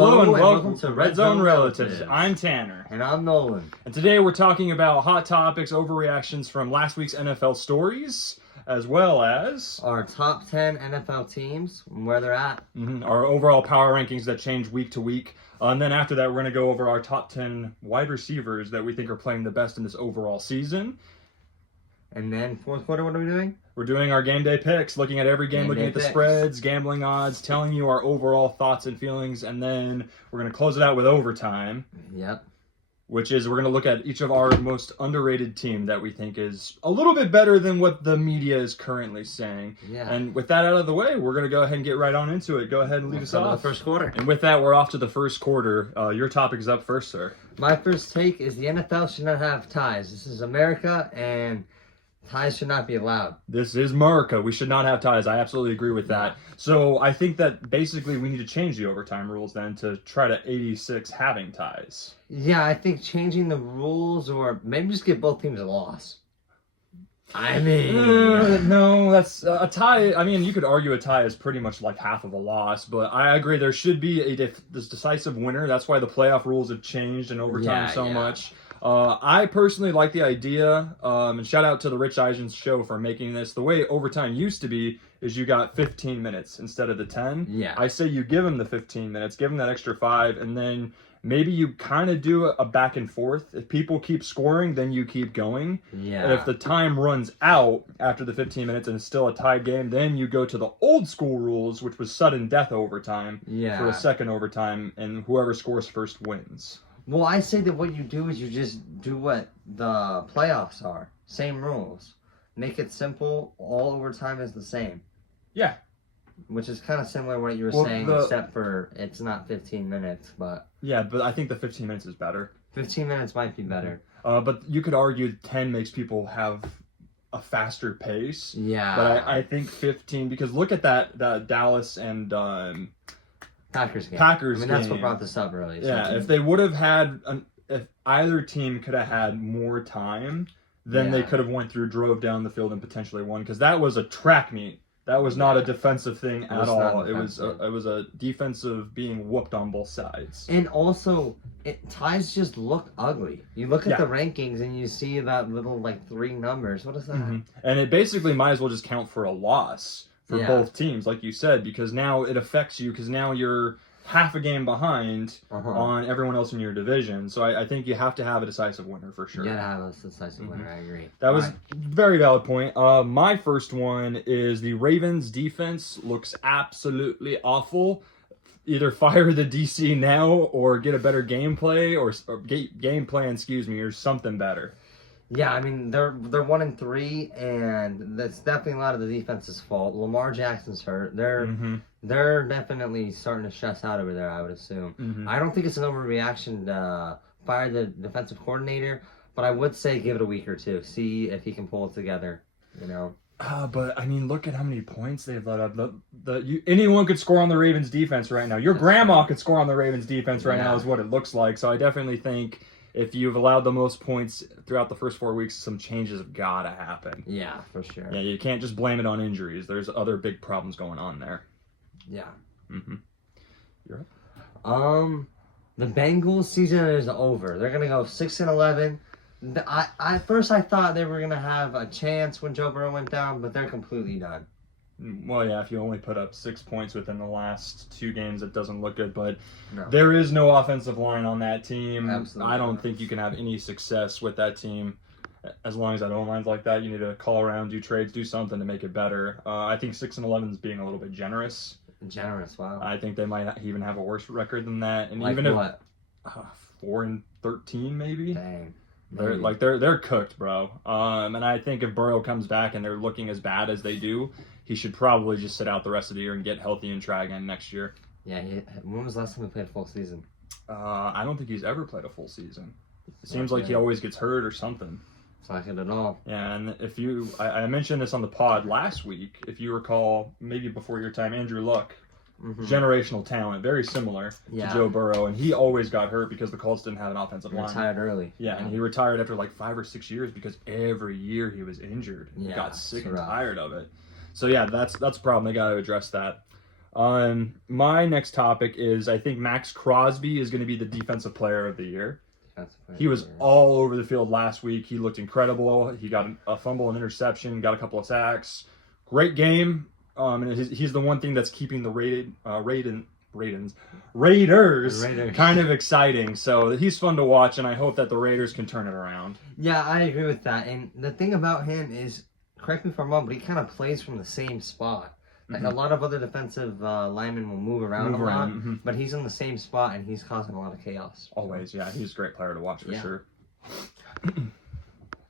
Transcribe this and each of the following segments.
Hello and welcome to Red Zone Relatives. I'm Tanner. And I'm Nolan. And today we're talking about hot topics, overreactions from last week's NFL stories, as well as our top 10 NFL teams and where they're at. Our overall power rankings that change week to week. And then after that, we're going to go over our top 10 wide receivers that we think are playing the best in this overall season. And then fourth quarter, what are we doing? We're doing our game day picks, looking at every game, looking at the spreads, gambling odds, telling you our overall thoughts and feelings, and then we're going to close it out with overtime. Yep. Which is we're going to look at each of our most underrated team that we think is a little bit better than what the media is currently saying. Yeah. And with that out of the way, we're going to go ahead and get right on into it. Go ahead and lead us off. The first quarter. And with that, we're off to the first quarter. Your topic is up first, sir. My first take is the NFL should not have ties. This is America, and ties should not be allowed. This is America. We should not have ties. I absolutely agree with that. So I think that basically we need to change the overtime rules then to try to 86 having ties. Yeah, I think changing the rules or maybe just give both teams a loss. I mean... no, that's a tie. I mean, you could argue a tie is pretty much like half of a loss, but I agree there should be this decisive winner. That's why the playoff rules have changed in overtime so much. I personally like the idea, and shout out to the Rich Eisen show for making this. The way overtime used to be is you got 15 minutes instead of the 10. Yeah. I say you give them the 15 minutes, give them that extra 5, and then maybe you kind of do a back and forth. If people keep scoring, then you keep going. Yeah. And if the time runs out after the 15 minutes and it's still a tied game, then you go to the old school rules, which was sudden death overtime for a second overtime, and whoever scores first wins. Well, I say that what you do is you just do what the playoffs are. Same rules. Make it simple. All overtime is the same. Yeah. Which is kind of similar to what you were saying, except for it's not 15 minutes, but... Yeah, but I think the 15 minutes is better. 15 minutes might be better. But you could argue 10 makes people have a faster pace. Yeah. But I think 15, because look at that Dallas and... Packers game. I mean, that's what brought this up, really. Yeah, if they would have had, if either team could have had more time, then they could have went through, drove down the field, and potentially won. Because that was a track meet. That was not a defensive thing at all. It was a defensive being whooped on both sides. And also, ties just look ugly. You look at the rankings and you see that little 3 numbers. What is that? And it basically might as well just count for a loss for both teams, like you said, because now it affects you, because now you're half a game behind on everyone else in your division. So I think you have to have a decisive winner for sure. You gotta have a decisive winner, I agree. That was a very valid point. My first one is the Ravens defense looks absolutely awful. Either fire the DC now or get a better gameplay or game plan, or something better. Yeah, I mean, they're 1-3, and that's definitely a lot of the defense's fault. Lamar Jackson's hurt. They're definitely starting to stress out over there, I would assume. I don't think it's an overreaction to fire the defensive coordinator, but I would say give it a week or two. See if he can pull it together, But, I mean, look at how many points they've let up. Anyone could score on the Ravens defense right now. Your grandma could score on the Ravens defense right now is what it looks like. So I definitely think... if you've allowed the most points throughout the first 4 weeks, some changes have got to happen. Yeah, for sure. Yeah, you can't just blame it on injuries. There's other big problems going on there. Yeah. You're up. The Bengals season is over. They're gonna go 6-11. At first I thought they were gonna have a chance when Joe Burrow went down, but they're completely done. Well, yeah, if you only put up 6 points within the last 2 games, it doesn't look good. But there is no offensive line on that team. Absolutely. I don't think you can have any success with that team as long as that O-line's like that. You need to call around, do trades, do something to make it better. I think 6-11 is being a little bit generous. Generous, wow. I think they might even have a worse record than that. And like even what? If 4-13 maybe. Dang. They're cooked, bro. And I think if Burrow comes back and they're looking as bad as they do, he should probably just sit out the rest of the year and get healthy and try again next year. Yeah, when was the last time he played a full season? I don't think he's ever played a full season. It seems like he always gets hurt or something. It's not good at all. Yeah, and if I mentioned this on the pod last week, if you recall, maybe before your time, Andrew Luck, generational talent, very similar to Joe Burrow, and he always got hurt because the Colts didn't have an offensive line. Retired early. Yeah, and he retired after 5 or 6 years because every year he was injured. He got sick and tired of it. So yeah, that's a problem. They got to address that. My next topic is I think Max Crosby is going to be the defensive player of the year. He was all over the field last week. He looked incredible. He got a fumble, an interception, got a couple of sacks. Great game. And he's the one thing that's keeping the Raiders kind of exciting. So he's fun to watch, and I hope that the Raiders can turn it around. Yeah, I agree with that. And the thing about him is, correct me if I'm wrong, but he kind of plays from the same spot. Like a lot of other defensive linemen will move around a lot, but he's in the same spot and he's causing a lot of chaos. Always, yeah. He's a great player to watch for sure.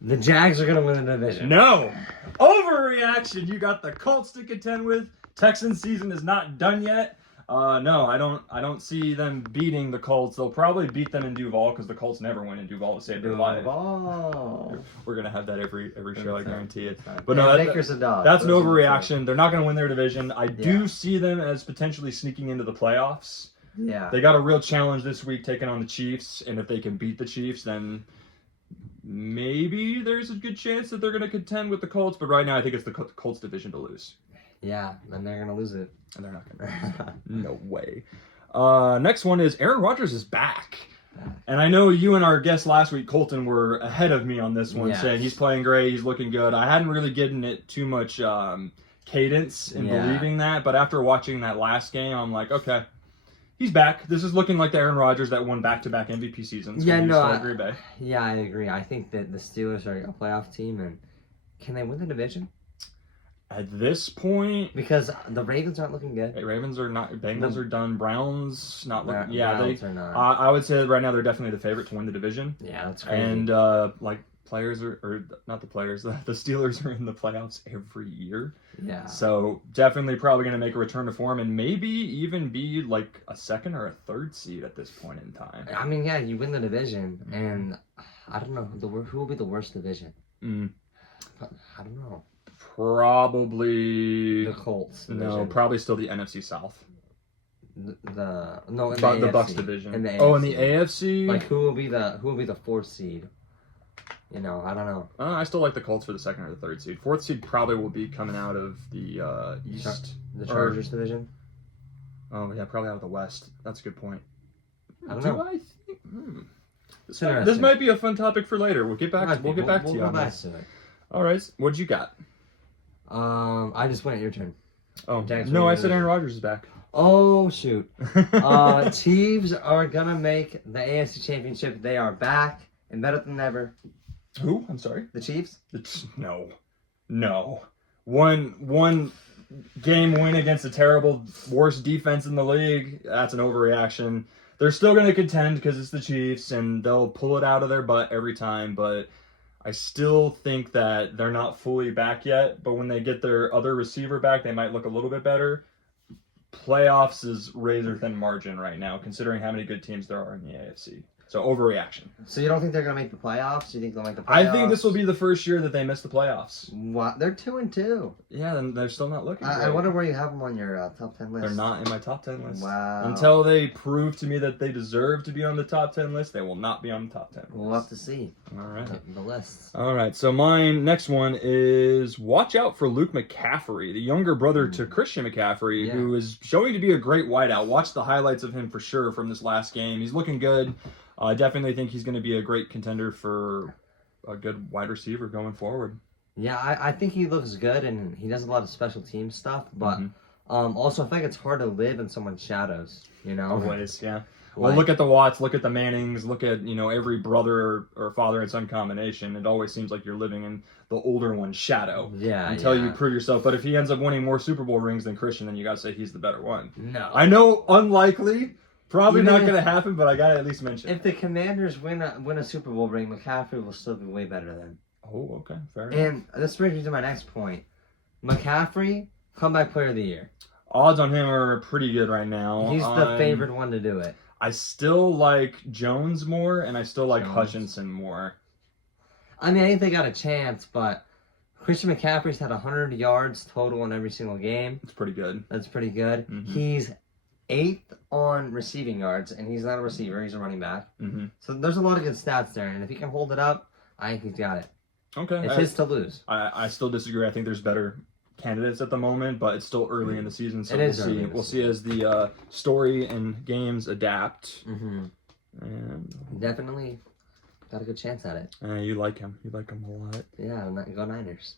The Jags are going to win the division. No! Overreaction! You got the Colts to contend with. Texans season is not done yet. No, I don't see them beating the Colts. They'll probably beat them in Duval because the Colts never win in Duval to save their life. We're gonna have that every show, I guarantee it. But no, that's an overreaction. They're not gonna win their division. I do see them as potentially sneaking into the playoffs. Yeah, they got a real challenge this week taking on the Chiefs, and if they can beat the Chiefs, then maybe there's a good chance that they're gonna contend with the Colts. But right now, I think it's the Colts division to lose. Yeah, and they're gonna lose it. And they're not gonna. No way. Next one is Aaron Rodgers is back. And I know you and our guest last week, Colton, were ahead of me on this one, saying he's playing great, he's looking good. I hadn't really given it too much cadence in believing that, but after watching that last game, I'm like, okay, he's back. This is looking like the Aaron Rodgers that won back-to-back MVP seasons. Yeah, no, I agree. I think that the Steelers are a playoff team, and can they win the division? At this point, because the Ravens aren't looking good. Ravens are not. Bengals are done. Browns not looking. Yeah, Browns are not. I would say that right now they're definitely the favorite to win the division. Yeah, that's crazy. And players or not the players. The Steelers are in the playoffs every year. Yeah. So definitely probably going to make a return to form and maybe even be like a second or a third seed at this point in time. I mean, yeah, you win the division, and I don't know who will be the worst division. I don't know. Probably the Colts division. No, probably still the NFC South. The Bucks division. In the AFC. In the AFC. Like who will be the fourth seed? You know, I don't know. I still like the Colts for the second or the third seed. Fourth seed probably will be coming out of the East. The Chargers division. Oh yeah, probably out of the West. That's a good point. I don't know. I think this might be a fun topic for later. We'll get back. We'll get back to you on this. All right, what'd you got? I just went your turn. Oh, no, I said Aaron Rodgers is back. Oh, shoot. Chiefs are going to make the AFC Championship. They are back and better than ever. Who? I'm sorry? The Chiefs? No. One game win against the terrible, worst defense in the league. That's an overreaction. They're still going to contend because it's the Chiefs, and they'll pull it out of their butt every time, but I still think that they're not fully back yet, but when they get their other receiver back, they might look a little bit better. Playoffs is razor-thin margin right now, considering how many good teams there are in the AFC. So, overreaction. So, you don't think they're going to make the playoffs? You think they'll make the playoffs? I think this will be the first year that they miss the playoffs. What? They're 2-2. Yeah, then they're still not looking I wonder where you have them on your top 10 list. They're not in my top 10 list. Wow. Until they prove to me that they deserve to be on the top 10 list, they will not be on the top 10 list. We'll have to see. All right. The lists. All right, so mine next one is watch out for Luke McCaffrey, the younger brother to Christian McCaffrey, who is showing to be a great wideout. Watch the highlights of him for sure from this last game. He's looking good. I definitely think he's going to be a great contender for a good wide receiver going forward. Yeah, I think he looks good, and he does a lot of special team stuff, but also I think it's hard to live in someone's shadows, you know? Always, yeah. Well, look at the Watts, look at the Mannings, look at, every brother or father and son combination. It always seems like you're living in the older one's shadow until you prove yourself. But if he ends up winning more Super Bowl rings than Christian, then you got to say he's the better one. No. I know, unlikely. Probably not going to happen, but I got to at least mention If the Commanders win a Super Bowl ring, McCaffrey will still be way better than. Oh, okay. Fair enough. And this brings me to my next point. McCaffrey, comeback player of the year. Odds on him are pretty good right now. He's the favorite one to do it. I still like Jones more, and I still like Hutchinson more. I mean, I think they got a chance, but Christian McCaffrey's had 100 yards total in every single game. It's pretty good. That's pretty good. He's 8th on receiving yards, and he's not a receiver. He's a running back. So there's a lot of good stats there, and if he can hold it up, I think he's got it. Okay. It's his to lose. I still disagree. I think there's better candidates at the moment, but it's still early in the season, so It we'll is early see. in the We'll see as the story and games adapt. Mm-hmm. And Definitely got a good chance at it. you like him. You like him a lot. Yeah, go Niners.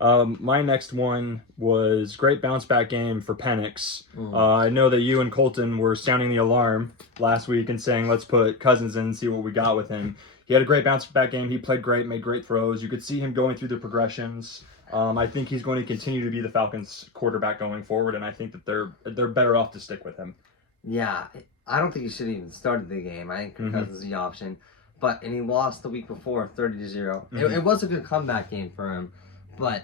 My next one was great bounce back game for Penix. I know that you and Colton were sounding the alarm last week and saying, let's put Cousins in and see what we got with him. He had a great bounce back game. He played great, made great throws. You could see him going through the progressions. I think he's going to continue to be the Falcons quarterback going forward, and I think that they're better off to stick with him. Yeah, I don't think he should have even started the game. I think Kirk Cousins is the option. And he lost the week before, 30-0. It was a good comeback game for him, but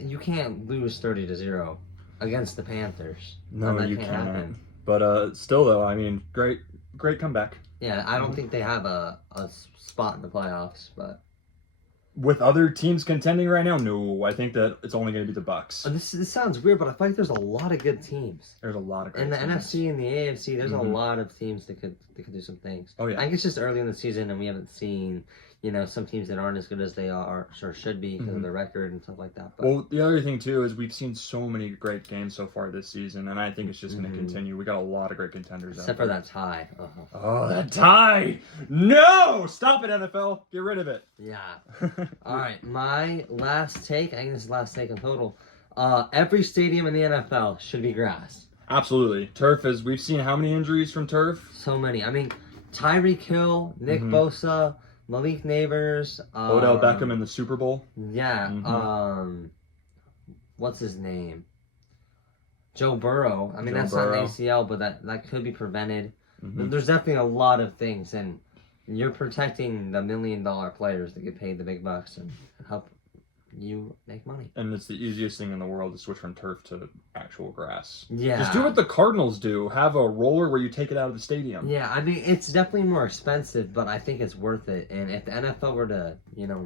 you can't lose 30-0 against the Panthers. No, you can't. Happen. But still, though, I mean, great comeback. Yeah, I don't think they have a spot in the playoffs, but with other teams contending right now, no, I think that it's only going to be the Bucs. This sounds weird, but I feel like there's a lot of good teams. There's a lot of great in the teams. NFC and the AFC. There's a lot of teams that could do some things. Oh yeah, I think it's just early in the season, and we haven't seen some teams that aren't as good as they are or should be because of their record and stuff like that. But, well, the other thing too is we've seen so many great games so far this season, and I think it's just going to continue. We got a lot of great contenders. Except for that tie. Oh, that tie! No, stop it, NFL. Get rid of it. Yeah. All right, my last take. I think this is the last take in total. Every stadium in the NFL should be grass. Absolutely. Turf is. We've seen how many injuries from turf? So many. I mean, Tyreek Hill, Nick Bosa, Malik Neighbors, Odell Beckham in the Super Bowl. Yeah. What's his name? Joe Burrow. I mean, that's not an ACL, but that could be prevented. There's definitely a lot of things, and you're protecting the $1 million players that get paid the big bucks and help you make money. And it's the easiest thing in the world to switch from turf to actual grass. Yeah. Just do what the Cardinals do. Have a roller where you take it out of the stadium. Yeah, I mean, it's definitely more expensive, but I think it's worth it. And if the NFL were to,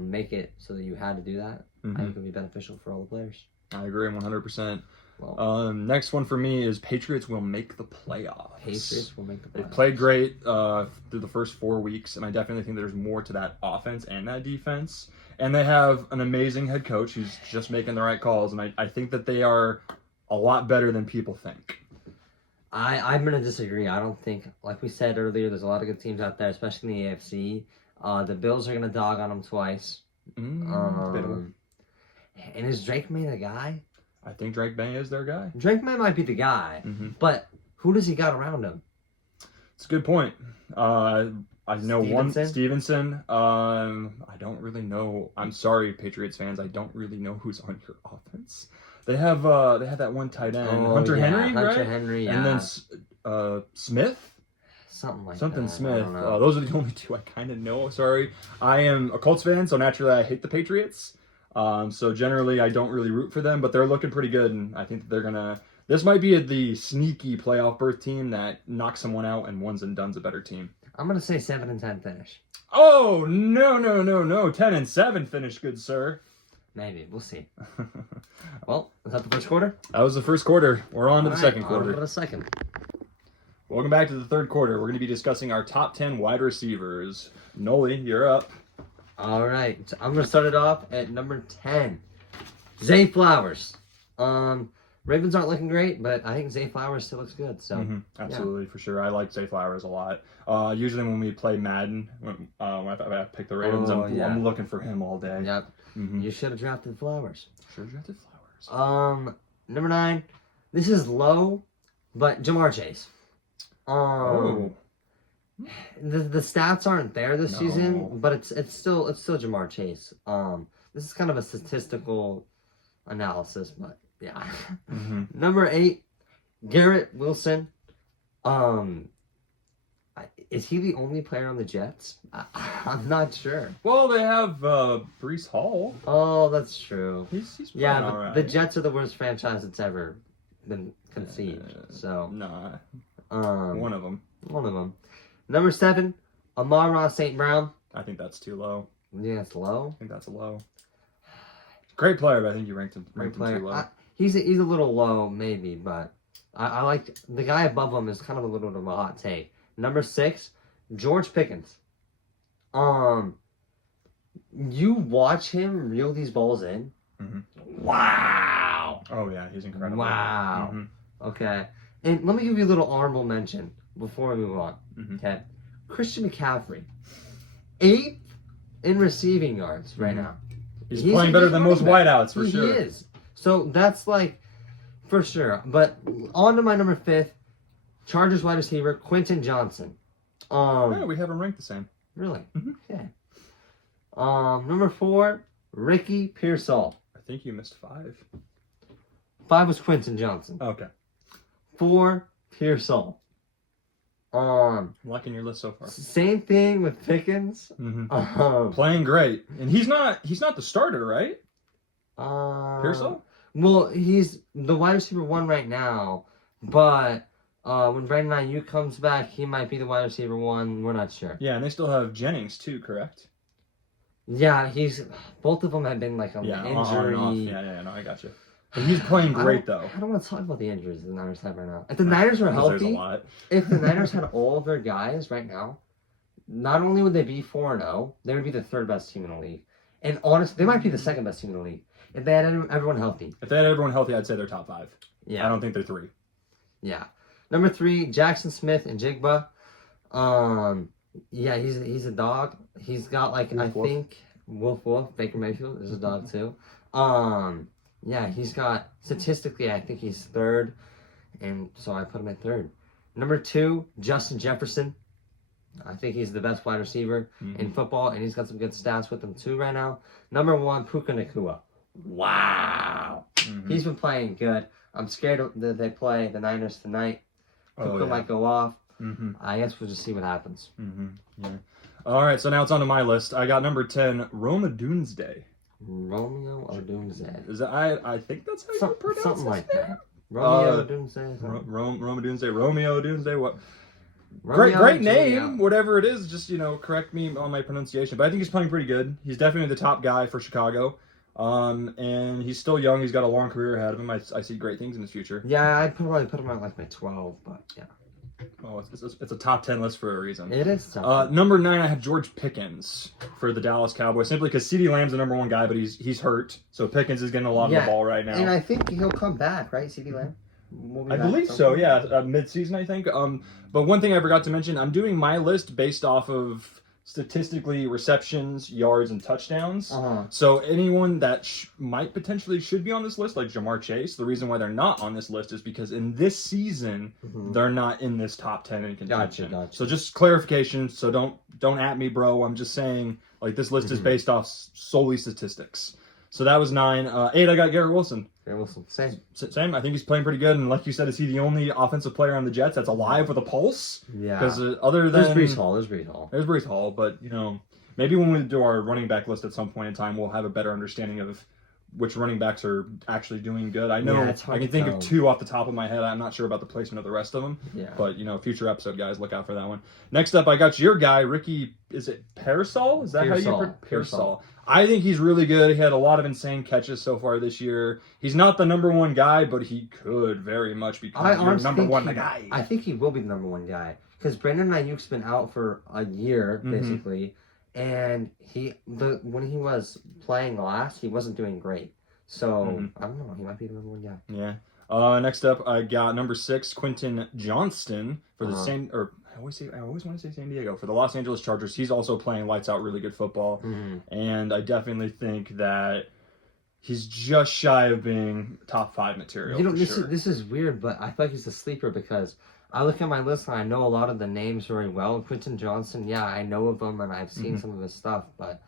make it so that you had to do that, I think it would be beneficial for all the players. I agree 100%. Well, next one for me is Patriots will make the playoffs. Patriots will make the playoffs. They played great through the first 4 weeks, and I definitely think there's more to that offense and that defense. And they have an amazing head coach who's just making the right calls, and I think that they are a lot better than people think. I'm going to disagree. I don't think, like we said earlier, there's a lot of good teams out there, especially in the AFC. The Bills are going to dog on them twice. And is Drake May the guy? I think Drake May is their guy. Drake May might be the guy, but who does he got around him? It's a good point. I know Stevenson? I don't really know. I'm sorry, Patriots fans. I don't really know who's on your offense. They have that one tight end, Hunter Henry, right? Hunter Henry, yeah. And then Smith. Something that. Smith. Those are the only two I kind of know. Sorry, I am a Colts fan, so naturally I hate the Patriots. So generally I don't really root for them, but they're looking pretty good, and I think that they're gonna. This might be the sneaky playoff berth team that knocks someone out, and one's and done's a better team. I'm gonna say 7-10 finish. Oh no! 10-7 finish, good sir. Maybe we'll see. Well, is that the first quarter? That was the first quarter. We're on to the second quarter. On to the second. Welcome back to the third quarter. We're going to be discussing our top 10 wide receivers. Noli, you're up. All right, I'm gonna start it off at number 10, Zay Flowers. Ravens aren't looking great, but I think Zay Flowers still looks good. So absolutely, for sure. I like Zay Flowers a lot. Usually when we play Madden, when I pick the Ravens, I'm looking for him all day. Yep. You should have drafted Flowers. Should have drafted Flowers. Number 9. This is low, but Jamar Chase. The stats aren't there this season, but it's still Jamar Chase. This is kind of a statistical analysis, but yeah. Number 8, Garrett Wilson. Is he the only player on the Jets? I'm not sure. Well, they have Breece Hall. Oh, that's true. He's yeah, all right. The Jets are the worst franchise that's ever been conceived. So one of them. One of them. Number 7, Amon-Ra St. Brown. I think that's too low. Yeah, it's low. I think that's a low. Great player, but I think you ranked him too low. He's a little low, maybe, but I like the guy above him is kind of a little bit of a hot take. Number 6, George Pickens. You watch him reel these balls in. Wow. Oh yeah, he's incredible. Wow. Okay. And let me give you a little honorable mention before we move on. Okay. Christian McCaffrey, 8th in receiving yards right now. He's playing better than most wideouts for sure. He is. So that's like for sure. But on to my number 5th, Chargers wide receiver Quentin Johnson. Yeah, we have him ranked the same. Really? Okay. Number 4, Ricky Pearsall. I think you missed 5. 5 was Quentin Johnson. Okay. 4, Pearsall. I'm liking your list so far. Same thing with Pickens. Playing great, and he's not the starter, right? Pearsall? Well, he's the wide receiver 1 right now, but when Brandon Ayuk comes back, he might be the wide receiver 1. We're not sure. Yeah, and they still have Jennings too, correct? Yeah, both of them have been like an injury. On and off. Yeah, no, I got you. But he's playing great though. I don't want to talk about the injuries the Niners have right now. If the Niners were healthy, if the Niners had all of their guys right now, not only would they be 4-0, they would be the 3rd best team in the league. And honestly, they might be the 2nd best team in the league if they had everyone healthy. If they had everyone healthy, I'd say they're top 5. Yeah, I don't think they're 3. Yeah, number 3, Jackson Smith and Jigba. Yeah, he's a dog. He's got like Wolf Baker Mayfield is a dog too. Yeah, he's got statistically, I think he's 3rd, and so I put him at 3rd. Number 2, Justin Jefferson. I think he's the best wide receiver in football, and he's got some good stats with him too right now. Number 1, Puka Nacua. Wow, he's been playing good. I'm scared that they play the Niners tonight. Puka might go off. I guess we'll just see what happens. Yeah. All right, so now it's on to my list. I got number 10, Roma Doomsday. Romeo Odunze. Is that I think that's how you pronounce something his like name? that. Romeo Odunze. Roma Doomsday. Romeo Doomsday. What? Romeo Great name. Whatever it is, just correct me on my pronunciation. But I think he's playing pretty good. He's definitely the top guy for Chicago. And he's still young. He's got a long career ahead of him. I see great things in his future. Yeah, I'd probably put him at like my 12, but yeah. Oh, it's a top 10 list for a reason. It is tough. Number 9, I have George Pickens for the Dallas Cowboys, simply because CeeDee Lamb's the number 1 guy, but he's hurt. So Pickens is getting a lot of the ball right now. And I think he'll come back, right, CeeDee Lamb? I believe so, yeah. Mid-season, I think. But one thing I forgot to mention, I'm doing my list based off of statistically receptions, yards, and touchdowns. So anyone that might potentially should be on this list, like Jamar Chase, the reason why they're not on this list is because in this season, they're not in this top 10 in contention. Gotcha. So just clarification. So don't at me, bro. I'm just saying, like, this list is based off solely statistics. So that was 9. 8, I got Garrett Wilson. Garrett Wilson, same. I think he's playing pretty good. And like you said, is he the only offensive player on the Jets that's alive with a pulse? Yeah. Because other than There's Breece Hall. But maybe when we do our running back list at some point in time, we'll have a better understanding of which running backs are actually doing good. I know I can think of 2 off the top of my head. I'm not sure about the placement of the rest of them. Yeah. But future episode guys, look out for that one. Next up, I got your guy, Ricky. Is it Pearsall? Is that Pearsall. how you Pearsall? I think he's really good. He had a lot of insane catches so far this year. He's not the number 1 guy, but he could very much become your number 1 guy. I think he will be the number 1 guy because Brandon Ayuk's been out for a year basically, and when he was playing last, he wasn't doing great. So I don't know. He might be the number 1 guy. Yeah. Next up, I got number 6, Quentin Johnston for the same. Or I always want to say San Diego for the Los Angeles Chargers. He's also playing lights out, really good football, and I definitely think that he's just shy of being top 5 material. This is weird, but I feel like he's a sleeper because I look at my list and I know a lot of the names very well. Quentin Johnston, yeah, I know of him and I've seen some of his stuff, but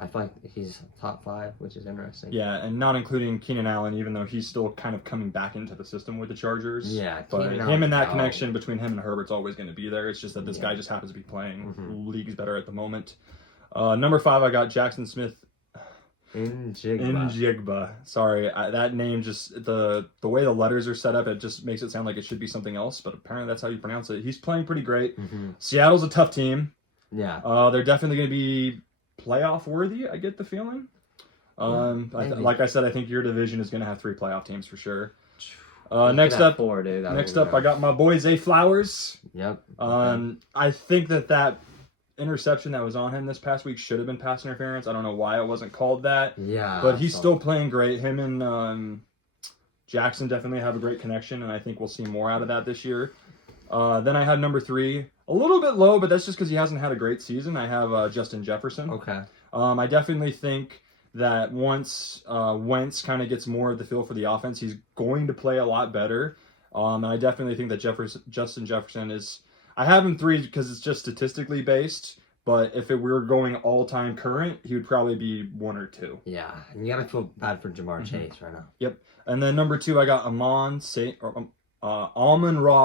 I feel like he's top 5, which is interesting. Yeah, and not including Keenan Allen, even though he's still kind of coming back into the system with the Chargers. Yeah, but him and that connection between him and Herbert's always going to be there. It's just that this guy just happens to be playing leagues better at the moment. Number 5, I got Jackson Smith. Njigba. Sorry, that name just the way the letters are set up, it just makes it sound like it should be something else. But apparently that's how you pronounce it. He's playing pretty great. Seattle's a tough team. Yeah. They're definitely going to be playoff worthy, I get the feeling. Like I said, I think your division is going to have 3 playoff teams for sure. Next up, 4, dude. I got my boy Zay Flowers. Yep. I think that interception that was on him this past week should have been pass interference. I don't know why it wasn't called that. Yeah. But he's still playing great. Him and Jackson definitely have a great connection, and I think we'll see more out of that this year. Then I had number 3, a little bit low, but that's just because he hasn't had a great season. I have Justin Jefferson. Okay. I definitely think that once Wentz kind of gets more of the feel for the offense, he's going to play a lot better. And I definitely think that Justin Jefferson is... I have him 3 because it's just statistically based, but if we were going all-time current, he would probably be 1 or 2. Yeah, and you gotta feel bad for Jamar Chase right now. Yep. And then number 2, I got Amon-Ra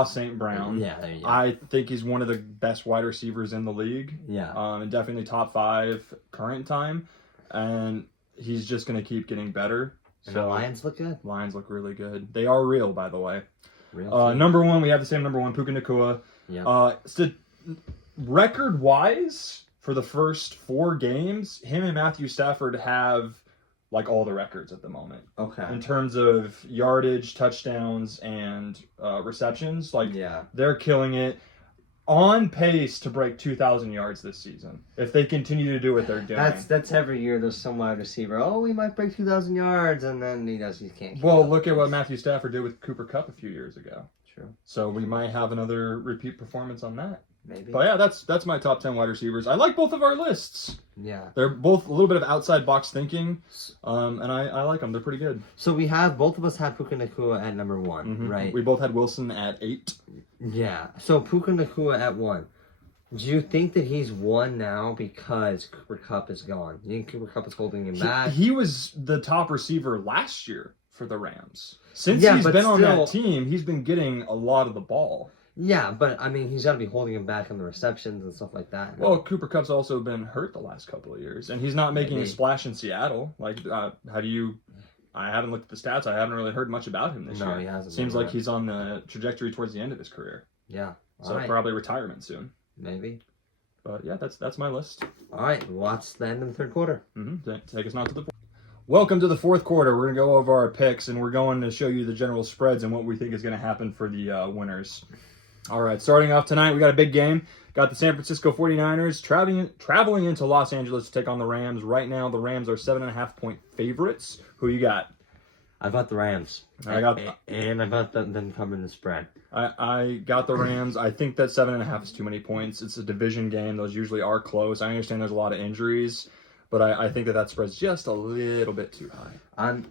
St. Brown. Yeah, there you go. I think he's one of the best wide receivers in the league. Yeah. And definitely top 5 current time. And he's just going to keep getting better. And the Lions look good. Lions look really good. They are real, by the way. Real number 1, we have the same number 1, Puka Nacua. Yeah. Record-wise, for the first 4 games, him and Matthew Stafford have like all the records at the moment. Okay. In terms of yardage, touchdowns, and receptions, they're killing it. On pace to break 2,000 yards this season if they continue to do what they're doing. That's every year. There's some wide receiver. Oh, he might break 2,000 yards, and then he can't. Well, look at what Matthew Stafford did with Cooper Kupp a few years ago. True. So we might have another repeat performance on that. Maybe. But yeah, that's my top 10 wide receivers. I like both of our lists. Yeah. They're both a little bit of outside box thinking, and I like them. They're pretty good. So both of us have Puka Nacua at number 1, right? We both had Wilson at 8. Yeah. So Puka Nacua at 1. Do you think that he's 1 now because Cooper Kupp is gone? Do you think Cooper Kupp is holding him back? He was the top receiver last year for the Rams. Since he's been on that team, he's been getting a lot of the ball. Yeah, but I mean, he's got to be holding him back on the receptions and stuff like that. Well, Cooper Kupp's also been hurt the last couple of years, and he's not making a splash in Seattle. Like, how do you... I haven't looked at the stats. I haven't really heard much about him this year. No, he hasn't. Seems like he's on the trajectory towards the end of his career. Yeah. So probably retirement soon. Maybe. But yeah, that's my list. All right, watch the end of the third quarter. Take us now to the... Welcome to the fourth quarter. We're going to go over our picks, and we're going to show you the general spreads and what we think is going to happen for the winners. All right, starting off tonight, we got a big game. Got the San Francisco 49ers traveling into Los Angeles to take on the Rams. Right now, the Rams are 7.5-point favorites. Who you got? I got the Rams. I got them covering the spread. I got the Rams. I think that 7.5 is too many points. It's a division game. Those usually are close. I understand there's a lot of injuries, but I think that spread's just a little bit too high.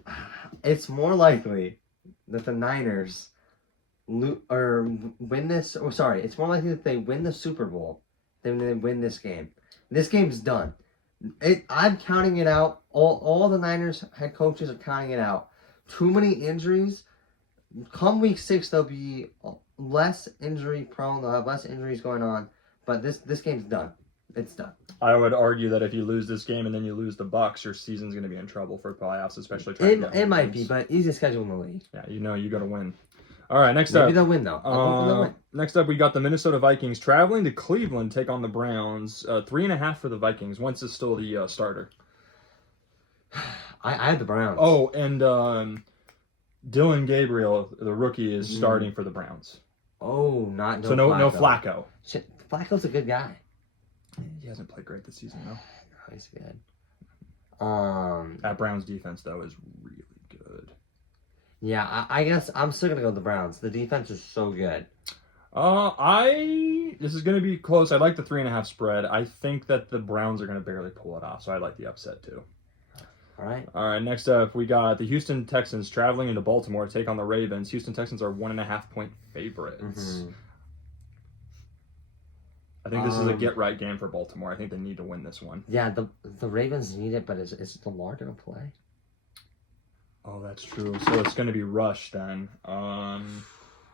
It's more likely that the Niners win this. Oh, sorry. It's more likely that they win the Super Bowl than they win this game. This game's done. I'm counting it out. All the Niners head coaches are counting it out. Too many injuries. Come week 6, they'll be less injury prone. They'll have less injuries going on. But this game's done. It's done. I would argue that if you lose this game and then you lose the Bucs, your season's going to be in trouble for playoffs, especially trying to get It might be, but easiest schedule in the league. Yeah, you got to win. All right, next up. Maybe they'll win, though. They'll win. Next up, we got the Minnesota Vikings traveling to Cleveland to take on the Browns. 3.5 for the Vikings. Wentz is still the starter. I had the Browns. Oh, and Dylan Gabriel, the rookie, is starting for the Browns. Oh, no Flacco. Shit, Flacco's a good guy. He hasn't played great this season, though. No, he's good. That Browns defense, though, is really good. Yeah, I guess I'm still going to go with the Browns. The defense is so good. This is going to be close. I like the 3.5 spread. I think that the Browns are going to barely pull it off, so I like the upset, too. All right, next up, we got the Houston Texans traveling into Baltimore to take on the Ravens. Houston Texans are 1.5-point favorites. Mm-hmm. I think this is a get-right game for Baltimore. I think they need to win this one. Yeah, the Ravens need it, but is Lamar going to play? Oh, that's true. So it's going to be Rush then.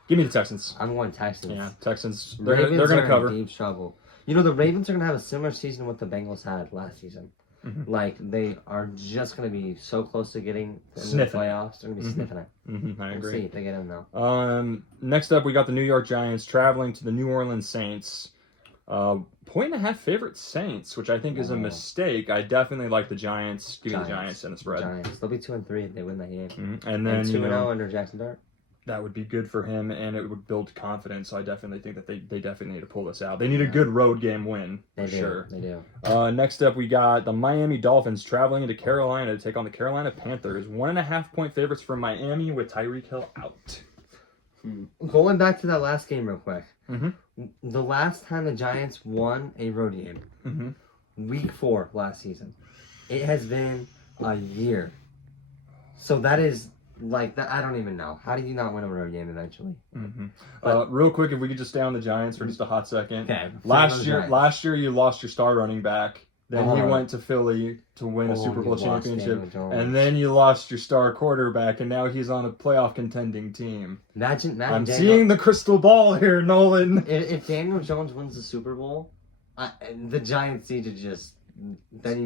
Give me the Texans. I'm going Texans. Yeah, Texans. They're going to cover. In deep trouble. You know, the Ravens are going to have a similar season what the Bengals had last season. Mm-hmm. Like, they are just going to be so close to getting in the playoffs. They're going to be sniffing it. Mm-hmm. I agree. We'll see if they get in, though. Next up, we got the New York Giants traveling to the New Orleans Saints. 1.5 favorite Saints, which I think is a mistake. I definitely like the Giants. Give me the Giants and the spread. Giants. They'll be 2-3 if they win that game. Mm-hmm. And then 2-0 under Jackson Dart. that would be good for him, and it would build confidence. So I definitely think that they definitely need to pull this out. They need a good road game win, for sure. They do. Next up, we got the Miami Dolphins traveling into Carolina to take on the Carolina Panthers. 1.5-point favorites for Miami with Tyreek Hill out. Going back to that last game real quick. Mm-hmm. The last time the Giants won a road game, week 4 last season, it has been a year. So that is like that. I don't even know. How do you not win a road game eventually? Real quick, if we could just stay on the Giants for just a hot second. Okay. Last year you lost your star running back. Then he went to Philly to win a Super Bowl championship. And then you lost your star quarterback, and now he's on a playoff contending team. Imagine I'm seeing the crystal ball here, Nolan. If Daniel Jones wins the Super Bowl, the Giants need to just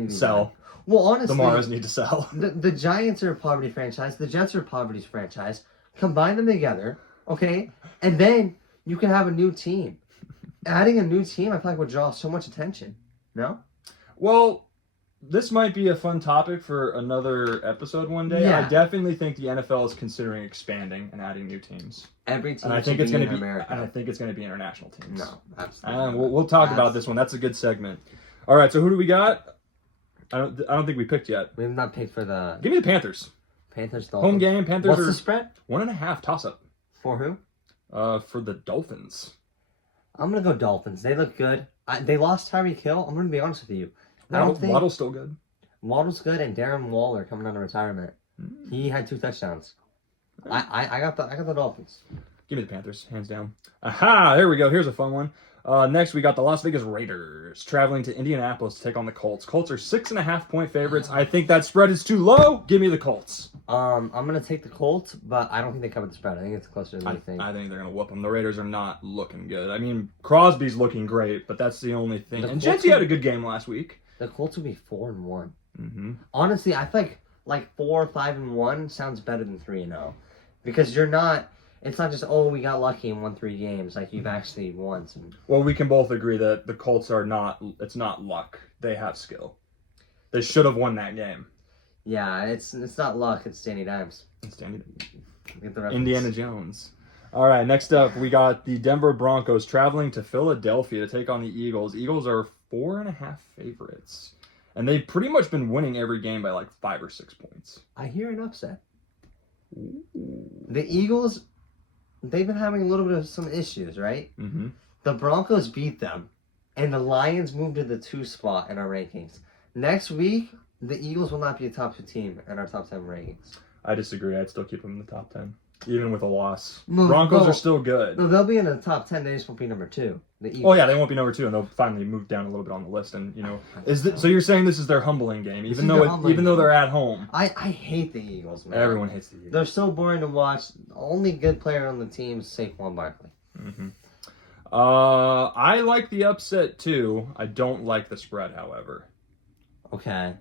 sell. Well, honestly, the Maras need to sell. The Giants are a poverty franchise. The Jets are a poverty franchise. Combine them together, okay? And then you can have a new team. Adding a new team, I feel like would draw so much attention. No? Well, this might be a fun topic for another episode one day. Yeah. I definitely think the NFL is considering expanding and adding new teams. Every team and I think it's going to be America. And I think it's going to be international teams. No, absolutely. We'll talk about this one. That's a good segment. All right, so who do we got? I don't think we picked yet. We have not picked for the... Give me the Panthers. Panthers, Dolphins. Home game. Panthers What's the spread? 1.5 toss-up. For who? For the Dolphins. I'm going to go Dolphins. They look good. They lost Tyreek Hill. I'm going to be honest with you. Waddle's still good. Waddle's good, and Darren Waller coming out of retirement. He had 2 touchdowns. I got the Dolphins. Give me the Panthers, hands down. Aha! There we go. Here's a fun one. Next, we got the Las Vegas Raiders traveling to Indianapolis to take on the Colts. Colts are 6.5-point favorites. I think that spread is too low. Give me the Colts. I'm gonna take the Colts, but I don't think they cover the spread. I think it's closer than you think. I think they're gonna whoop them. The Raiders are not looking good. I mean, Crosby's looking great, but that's the only thing. And Jetty had a good game last week. The Colts will be 4-1. Honestly, I think like 4-5-1 sounds better than 3-0, because you're not. It's not just, we got lucky and won 3 games. Like, you've actually won some. Well, we can both agree that the Colts are not, it's not luck. They have skill. They should have won that game. Yeah, it's not luck. It's Danny Dimes. It's Danny Indiana Jones. All right, next up, we got the Denver Broncos traveling to Philadelphia to take on the Eagles. Eagles are 4.5 favorites. And they've pretty much been winning every game by like 5 or 6 points. I hear an upset. The Eagles... They've been having a little bit of some issues, right? The Broncos beat them, and the Lions moved to the 2 spot in our rankings. Next week, the Eagles will not be a top 2 team in our top 10 rankings. I disagree. I'd still keep them in the top 10, even with a loss. Broncos are still good. No, they'll be in the top 10. They just won't be number 2. The Eagles. Oh yeah, they won't be number 2, and they'll finally move down a little bit on the list. And so you're saying this is their humbling game, even though they're at home. I hate the Eagles, man. Everyone hates the Eagles. They're so boring to watch. The only good player on the team is Saquon Barkley. I like the upset too. I don't like the spread, however. Okay.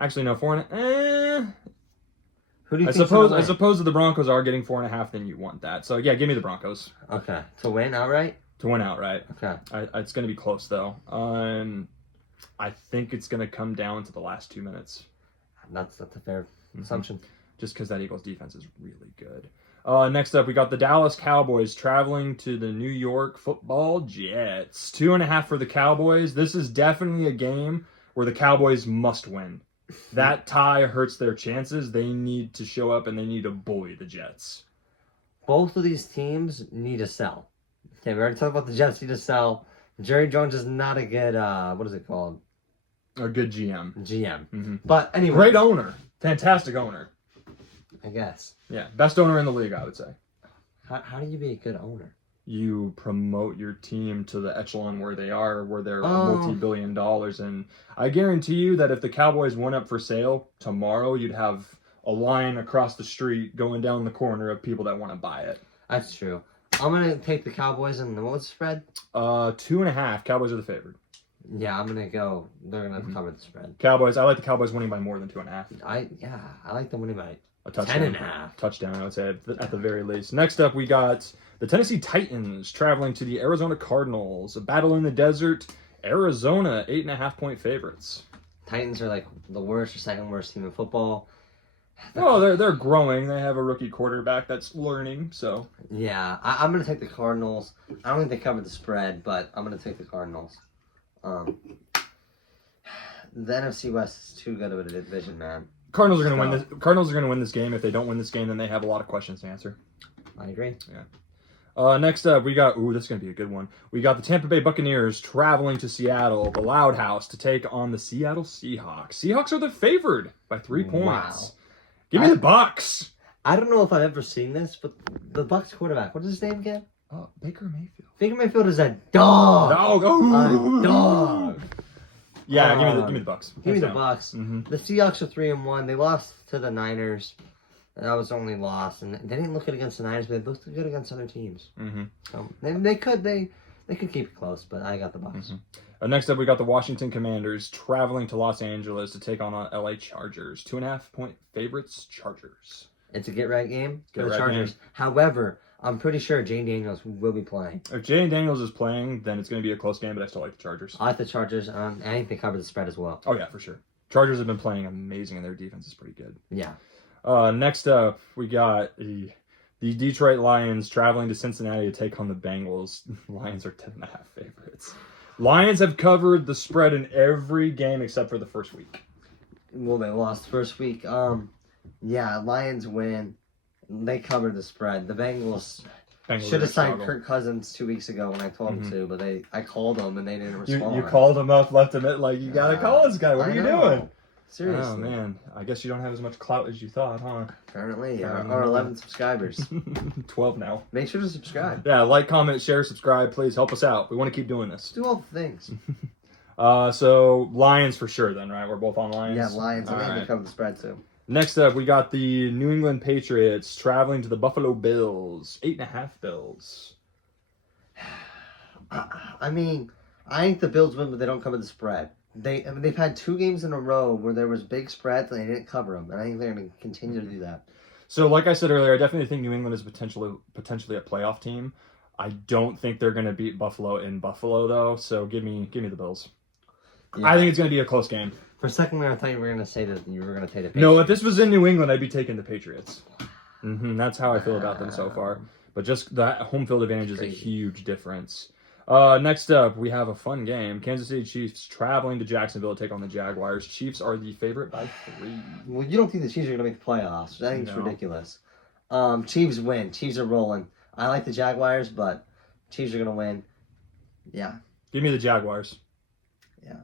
Actually, no, 4.5. Who do you I suppose if the Broncos are getting 4.5, then you want that. So yeah, give me the Broncos. Okay. To win outright? To win outright. Okay. It's going to be close though. I think it's going to come down to the last 2 minutes. That's a fair assumption. Just because that Eagles defense is really good. Next up, we got the Dallas Cowboys traveling to the New York Football Jets. 2.5 for the Cowboys. This is definitely a game where the Cowboys must win. That tie hurts their chances. They need to show up and they need to bully the Jets. Both of these teams need to sell. Okay, we already talked about the Jets need to sell. Jerry Jones is not a good, what is it called? A good GM. GM. But anyway. Great owner. Fantastic owner. I guess. Yeah, best owner in the league, I would say. How do you be a good owner? You promote your team to the echelon where they are, where they're multi-billion dollars. And I guarantee you that if the Cowboys went up for sale tomorrow, you'd have a line across the street going down the corner of people that want to buy it. That's true. I'm going to take the Cowboys, and what was the spread? 2.5. Cowboys are the favorite. Yeah, I'm going to go. They're going to cover the spread. Cowboys. I like the Cowboys winning by more than 2.5. I like them winning by a touchdown. 10.5. Touchdown, I would say, at the very least. Next up, we got the Tennessee Titans traveling to the Arizona Cardinals. A battle in the desert. Arizona, 8.5-point favorites. Titans are like the worst or second worst team in football. Oh, they're growing. They have a rookie quarterback that's learning. So Yeah, I'm gonna take the Cardinals. I don't think they covered the spread, but I'm gonna take the Cardinals. The NFC West is too good of a division, man. Cardinals are gonna win this. Cardinals are gonna win this game. If they don't win this game, then they have a lot of questions to answer. I agree. Yeah. Next up, we got. Ooh, this is gonna be a good one. We got the Tampa Bay Buccaneers traveling to Seattle, the Loud House, to take on the Seattle Seahawks. Seahawks are the favored by 3 points. Wow. Give me the Bucks. I don't know if I've ever seen this, but the Bucks quarterback, what is his name again? Baker Mayfield. Baker Mayfield is a dog. Oh, A dog. Yeah, give me the Bucks. Give me the Bucks. Mm-hmm. The Seahawks are 3-1. They lost to the Niners. That was the only loss, and they didn't look good against the Niners, but they looked good against other teams. Mm-hmm. So they could keep it close, but I got the Bucks. Mm-hmm. Next up, we got the Washington Commanders traveling to Los Angeles to take on LA Chargers. 2.5-point favorites, Chargers. It's a get-right game for the Get-right Chargers. game. However, I'm pretty sure Jane Daniels will be playing. If Jane Daniels is playing, then it's going to be a close game, but I still like the Chargers. I like the Chargers. I think they cover the spread as well. Oh, yeah, for sure. Chargers have been playing amazing, and their defense is pretty good. Yeah. Next up, we got the Detroit Lions traveling to Cincinnati to take on the Bengals. Lions are 10.5 favorites. Lions have covered the spread in every game except for the first week. Well, they lost first week. Yeah, Lions win. They covered the spread. The Bengals should have signed Kirk Cousins 2 weeks ago when I told them to, but I called them and they didn't respond. You called him up, left him at you gotta call this guy. What are you doing? Seriously. Oh man, I guess you don't have as much clout as you thought, huh? Apparently, our 11 subscribers. 12 now. Make sure to subscribe. Yeah, like, comment, share, subscribe. Please help us out. We want to keep doing this. Do all the things. So Lions for sure then, right? We're both on Lions. Yeah, Lions. I think right. they cover the spread too. Next up, we got the New England Patriots traveling to the Buffalo Bills. 8.5 Bills. I mean, I think the Bills win, but they don't cover the spread. They've had 2 games in a row where there was big spreads and they didn't cover them, and I think they're going to continue to do that. So, like I said earlier, I definitely think New England is potentially a playoff team. I don't think they're going to beat Buffalo in Buffalo though. So give me the Bills. Yeah. I think it's going to be a close game. For a second there, I thought you were going to say that you were going to take the Patriots. No, if this was in New England, I'd be taking the Patriots. That's how I feel about them so far. But just that home field advantage is a huge difference. Next up, we have a fun game. Kansas City Chiefs traveling to Jacksonville to take on the Jaguars. Chiefs are the favorite by 3. Well, you don't think the Chiefs are going to make the playoffs. I think it's ridiculous. Chiefs win. Chiefs are rolling. I like the Jaguars, but Chiefs are going to win. Yeah. Give me the Jaguars. Yeah.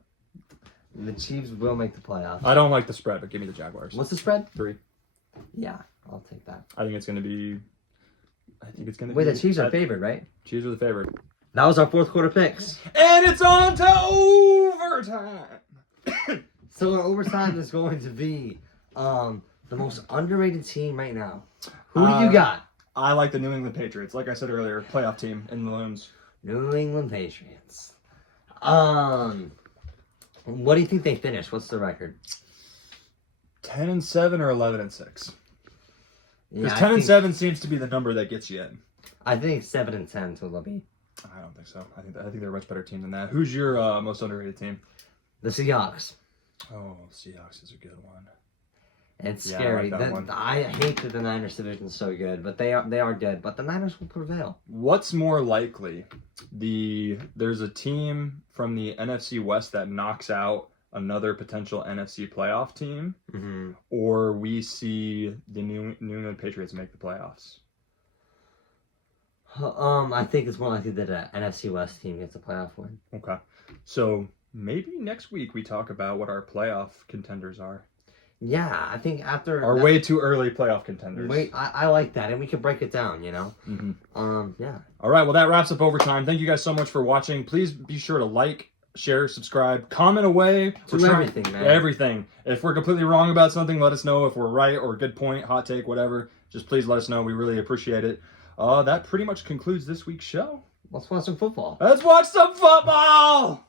The Chiefs will make the playoffs. I don't like the spread, but give me the Jaguars. What's the spread? 3. Yeah, I'll take that. I think it's going to be... Wait, the Chiefs are favored, right? Chiefs are the favorite. That was our fourth quarter picks. And it's on to overtime. So our overtime is going to be the most underrated team right now. Who do you got? I like the New England Patriots. Like I said earlier, playoff team in the Loons. New England Patriots. What do you think they finished? What's the record? 10-7 or 11-6? Because Yeah, 10-7 seems to be the number that gets you in. I think 7-10 to they'll be. I don't think so. I think they're a much better team than that. Who's your most underrated team? The Seahawks. Oh, Seahawks is a good one. It's scary. I hate that the Niners division is so good, but they are good. But the Niners will prevail. What's more likely? There's a team from the NFC West that knocks out another potential NFC playoff team, or we see the New England Patriots make the playoffs. I think it's more likely that an NFC West team gets a playoff win. Okay, so maybe next week we talk about what our playoff contenders are. Yeah, I think after our way too early playoff contenders. Wait, I like that, and we can break it down. You know. Yeah. All right. Well, that wraps up overtime. Thank you guys so much for watching. Please be sure to like, share, subscribe, comment away. Do everything, man. Everything. If we're completely wrong about something, let us know. If we're right or good point, hot take, whatever, just please let us know. We really appreciate it. That pretty much concludes this week's show. Let's watch some football. Let's watch some football!